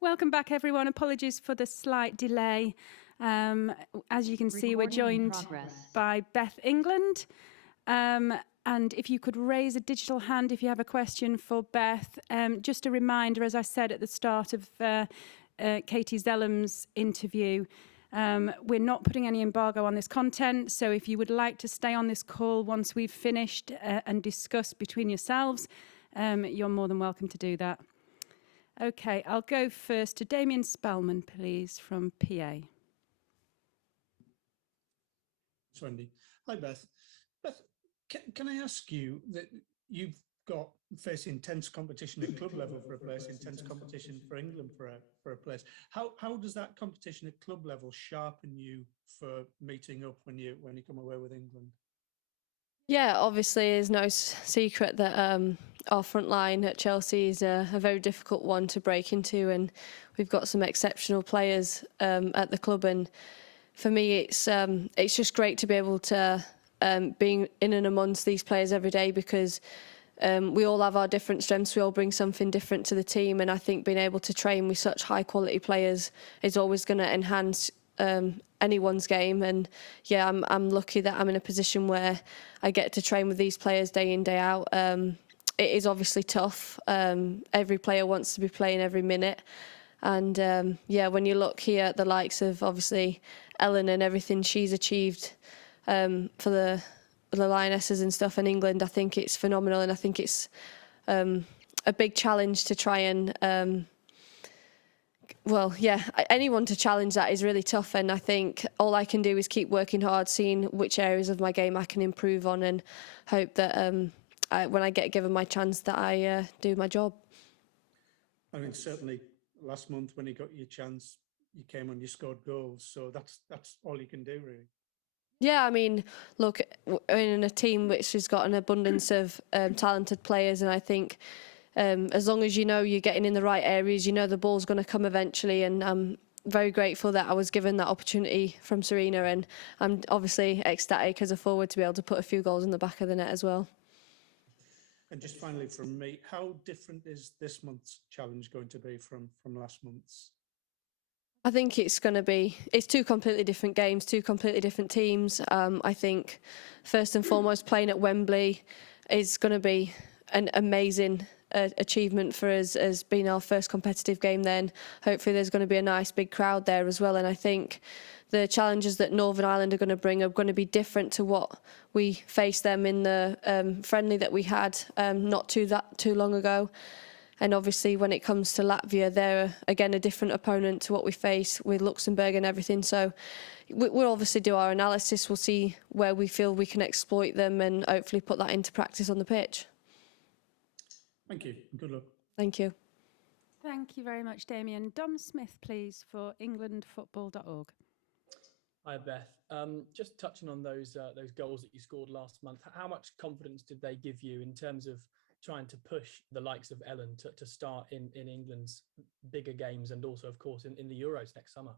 Welcome back, everyone. Apologies for the slight delay. As you can see, we're joined by Beth England. And if you could raise a digital hand if you have a question for Beth. Just a reminder, as I said at the start of Katie Zellam's interview, we're not putting any embargo on this content. So if you would like to stay on this call once we've finished and discuss between yourselves, you're more than welcome to do that. Okay, I'll go first to Damien Spellman, please, from PA. It's Wendy. Hi, Beth. Beth, can I ask you that you've got facing intense competition at club level for a place, intense competition for England for a place. How does that competition at club level sharpen you for meeting up when you come away with England? Yeah, obviously, it's no secret that our front line at Chelsea is a very difficult one to break into, and we've got some exceptional players at the club. And for me, it's just great to be able to be in and amongst these players every day, because we all have our different strengths. We all bring something different to the team, and I think being able to train with such high quality players is always going to enhance anyone's game. And yeah, I'm lucky that I'm in a position where I get to train with these players day in, day out. It is obviously tough. Every player wants to be playing every minute. And yeah, when you look here at the likes of obviously Ellen and everything she's achieved for the Lionesses and stuff in England, I think it's phenomenal, and I think it's a big challenge to try and well, yeah, anyone to challenge that is really tough, and I think all I can do is keep working hard, seeing which areas of my game I can improve on, and hope that when I get given my chance that I do my job. I mean, certainly last month when you got your chance, you came on, you scored goals, so that's all you can do, really. Yeah, I mean, look, we're in a team which has got an abundance of talented players, and I think as long as you know you're getting in the right areas, you know the ball's going to come eventually, and I'm very grateful that I was given that opportunity from Serena, and I'm obviously ecstatic as a forward to be able to put a few goals in the back of the net as well. And just finally from me, how different is this month's challenge going to be from last month's? I think it's two completely different games, two completely different teams. I think first and foremost, playing at Wembley is going to be an amazing achievement for us as being our first competitive game then. Hopefully there's going to be a nice big crowd there as well, and I think the challenges that Northern Ireland are going to be different to what we faced them in the friendly that we had not too long ago. And obviously when it comes to Latvia, they're again a different opponent to what we face with Luxembourg and everything. So we'll obviously do our analysis. We'll see where we feel we can exploit them and hopefully put that into practice on the pitch. Thank you. Good luck. Thank you. Thank you very much, Damien. Dom Smith, please, for englandfootball.org. Hi, Beth. Just touching on those goals that you scored last month, how much confidence did they give you in terms of trying to push the likes of Ellen to start in England's bigger games and also, of course, in the Euros next summer?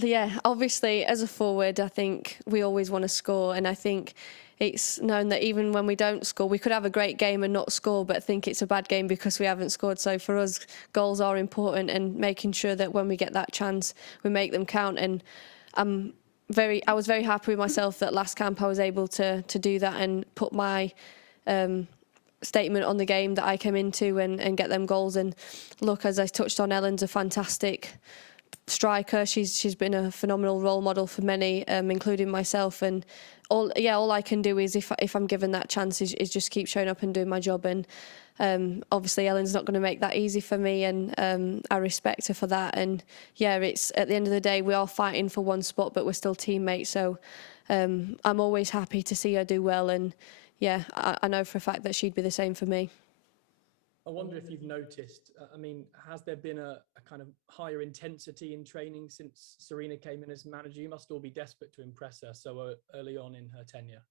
Yeah, obviously, as a forward, I think we always want to score, and I think it's known that even when we don't score, we could have a great game and not score, but think it's a bad game because we haven't scored. So for us, goals are important, and making sure that when we get that chance, we make them count. And I was very happy with myself that last camp I was able to do that and put my statement on the game that I came into and get them goals. And look, as I touched on, Ellen's a fantastic striker. She's been a phenomenal role model for many, including myself. And all I can do is if I'm given that chance is just keep showing up and doing my job. And obviously Ellen's not going to make that easy for me, and I respect her for that. And yeah, it's at the end of the day we are fighting for one spot, but we're still teammates. So I'm always happy to see her do well, and yeah, I know for a fact that she'd be the same for me. I wonder if you've noticed, I mean, has there been a kind of higher intensity in training since Serena came in as manager? You must all be desperate to impress her so early on in her tenure.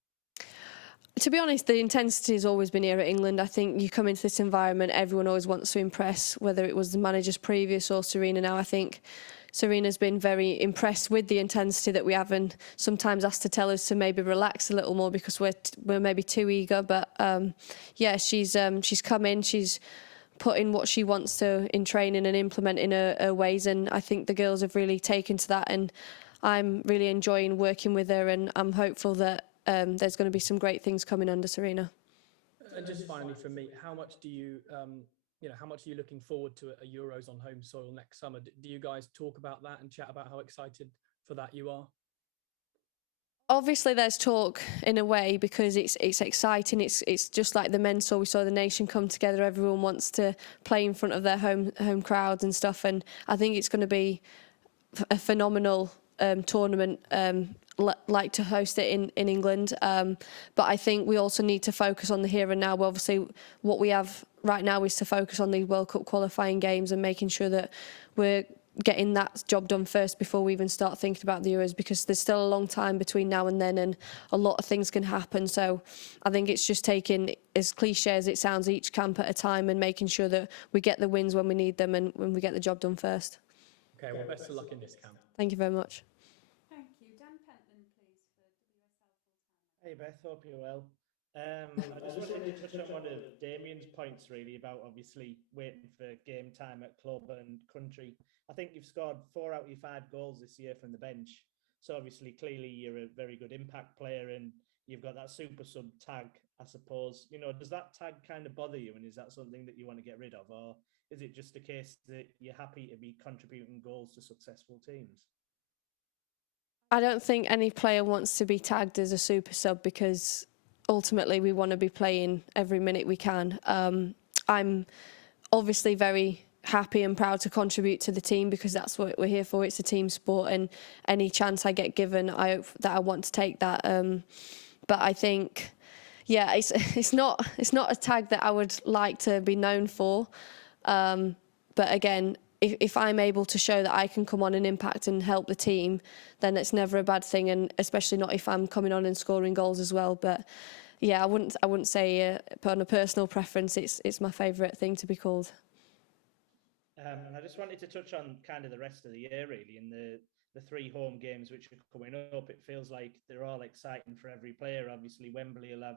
To be honest, the intensity has always been here at England. I think you come into this environment, everyone always wants to impress, whether it was the managers previous or Serena now. I think Serena's been very impressed with the intensity that we have, and sometimes asked to tell us to maybe relax a little more because we're maybe too eager. But yeah, she's come in, she's put in what she wants to in training and implementing her ways, and I think the girls have really taken to that, and I'm really enjoying working with her, and I'm hopeful that there's going to be some great things coming under Serena. And just finally for me, how much do you, how much are you looking forward to a Euros on home soil next summer? Do you guys talk about that and chat about how excited for that you are? Obviously, there's talk in a way because it's exciting. It's just like the men's tour. We saw the nation come together. Everyone wants to play in front of their home crowds and stuff. And I think it's going to be a phenomenal tournament. Like to host it in England, but I think we also need to focus on the here and now. Obviously, what we have right now is to focus on the World Cup qualifying games and making sure that we're getting that job done first before we even start thinking about the Euros, because there's still a long time between now and then, and a lot of things can happen. So I think it's just taking, as cliche as it sounds, each camp at a time and making sure that we get the wins when we need them and when we get the job done first. Okay, well, best of luck in this camp. Thank you very much. Thank you. Dan Pentland, please, for WSL full-time. Hey Beth, hope you're well. I just wanted to touch on one of Damien's points really about obviously waiting for game time at club and country. I think you've scored 4 out of your 5 goals this year from the bench. So obviously, clearly you're a very good impact player and you've got that super sub tag, I suppose. You know, does that tag kind of bother you, and is that something that you want to get rid of? Or is it just a case that you're happy to be contributing goals to successful teams? I don't think any player wants to be tagged as a super sub, because ultimately we want to be playing every minute we can. I'm obviously very happy and proud to contribute to the team, because that's what we're here for. It's a team sport, and any chance I get given, I hope that I want to take that. But I think, yeah, it's not a tag that I would like to be known for. But again, if I'm able to show that I can come on and impact and help the team, then it's never a bad thing, and especially not if I'm coming on and scoring goals as well. But yeah, I wouldn't say on a personal preference it's my favourite thing to be called. And I just wanted to touch on kind of the rest of the year really, and the 3 home games which are coming up. It feels like they're all exciting for every player. Obviously, Wembley will have,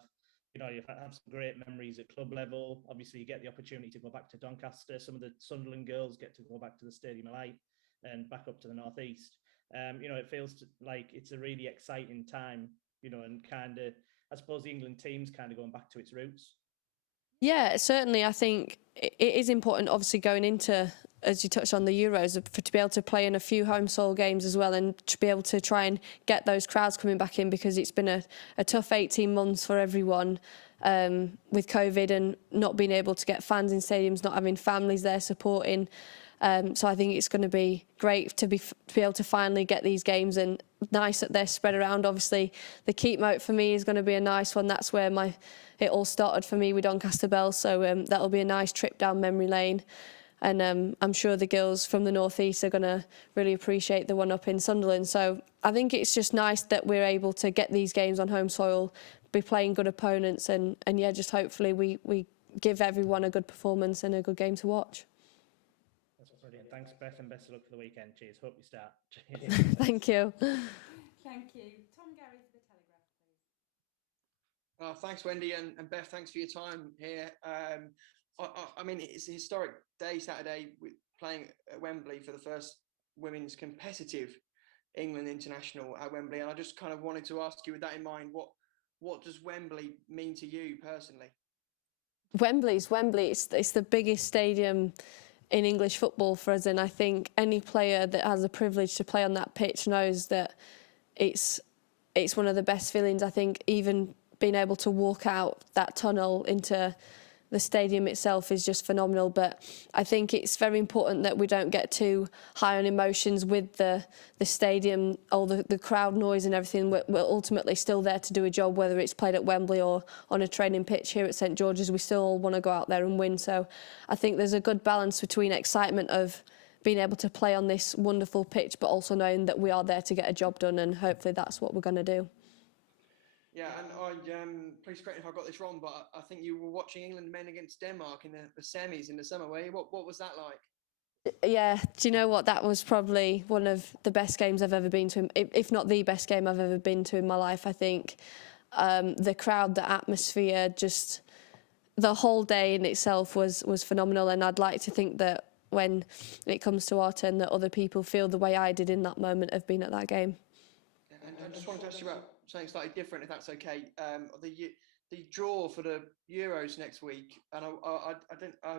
you have some great memories at club level. Obviously, you get the opportunity to go back to Doncaster. Some of the Sunderland girls get to go back to the Stadium of Light and back up to the northeast. It feels like it's a really exciting time, and kind of, I suppose the England team's kind of going back to its roots. Yeah, certainly. I think it is important, obviously, going into, as you touched on, the Euros, to be able to play in a few home soil games as well, and to be able to try and get those crowds coming back in, because it's been a tough 18 months for everyone with COVID and not being able to get fans in stadiums, not having families there supporting. So I think it's going to be great to be able to finally get these games, and nice that they're spread around. Obviously, the keep moat for me is going to be a nice one. That's where it all started for me with Doncaster Bell. So that'll be a nice trip down memory lane. And I'm sure the girls from the northeast are going to really appreciate the one up in Sunderland. So I think it's just nice that we're able to get these games on home soil, be playing good opponents, and yeah, just hopefully we give everyone a good performance and a good game to watch. Brilliant. Thanks, Beth, and best of luck for the weekend. Cheers. Hope you start. Thank you. Thank you. Tom Gary for the Telegraph, please. Thanks, Wendy, and Beth, thanks for your time here. I mean, it's a historic day Saturday, with playing at Wembley for the first women's competitive England international at Wembley, and I just kind of wanted to ask you, with that in mind, what does Wembley mean to you personally? Wembley's Wembley. It's the biggest stadium in English football for us, and I think any player that has the privilege to play on that pitch knows that it's one of the best feelings. I think even being able to walk out that tunnel into the stadium itself is just phenomenal. But I think it's very important that we don't get too high on emotions with the stadium, all the crowd noise and everything. We're ultimately still there to do a job, whether it's played at Wembley or on a training pitch here at St George's. We still want to go out there and win. So I think there's a good balance between excitement of being able to play on this wonderful pitch, but also knowing that we are there to get a job done, and hopefully that's what we're going to do. Yeah, and please correct me if I got this wrong, but I think you were watching England men against Denmark in the semis in the summer, were you? What was that like? Yeah, do you know what? That was probably one of the best games I've ever been to, if not the best game I've ever been to in my life. I think the crowd, the atmosphere, just the whole day in itself was phenomenal, and I'd like to think that when it comes to our turn that other people feel the way I did in that moment of being at that game. And I just wanted to ask you about something slightly different, if that's okay. The draw for the Euros next week, and I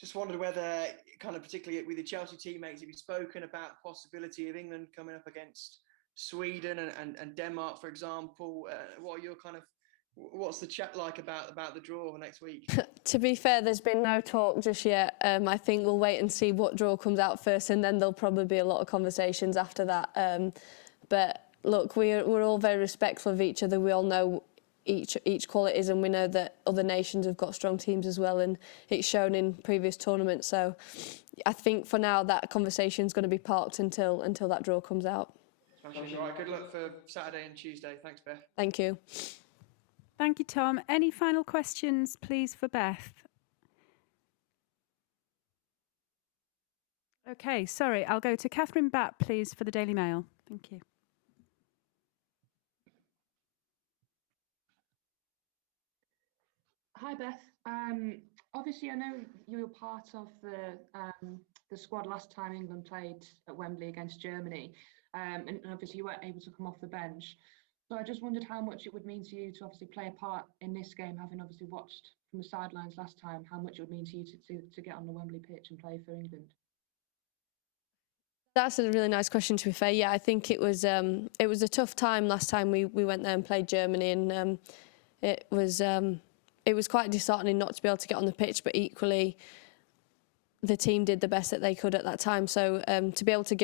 just wondered whether, kind of particularly with the Chelsea teammates, have you spoken about the possibility of England coming up against Sweden and Denmark, for example? What are your what's the chat like about the draw next week? To be fair, there's been no talk just yet. I think we'll wait and see what draw comes out first, and then there'll probably be a lot of conversations after that. But look, we're all very respectful of each other. We all know each qualities, and we know that other nations have got strong teams as well, and it's shown in previous tournaments. So I think for now that conversation's going to be parked until that draw comes out. Smashing. All right, good luck for Saturday and Tuesday. Thanks, Beth. Thank you. Thank you, Tom. Any final questions, please, for Beth? Okay, sorry, I'll go to Catherine Batt, please, for the Daily Mail. Thank you. Hi, Beth. Obviously, I know you were part of the squad last time England played at Wembley against Germany, and obviously you weren't able to come off the bench. So I just wondered how much it would mean to you to obviously play a part in this game, having obviously watched from the sidelines last time, how much it would mean to you to get on the Wembley pitch and play for England. That's a really nice question, to be fair. Yeah, I think it was a tough time last time we went there and played Germany, and it was quite disheartening not to be able to get on the pitch, but equally the team did the best that they could at that time. So to be able to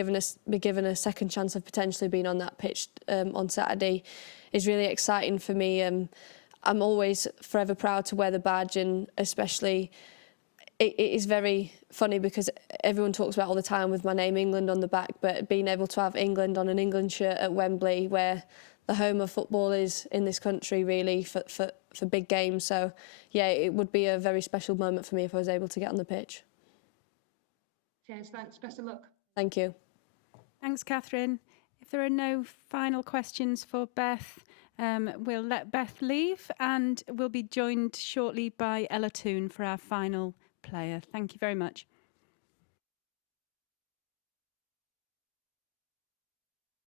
be given a second chance of potentially being on that pitch on Saturday is really exciting for me. I'm always forever proud to wear the badge, and especially it is very funny because everyone talks about all the time with my name England on the back, but being able to have England on an England shirt at Wembley, where the home of football is in this country, really, for big games. So yeah, it would be a very special moment for me if I was able to get on the pitch. Cheers, thanks. Best of luck. Thank you. Thanks, Catherine. If there are no final questions for Beth, we'll let Beth leave, and we'll be joined shortly by Ella Toon for our final player. Thank you very much.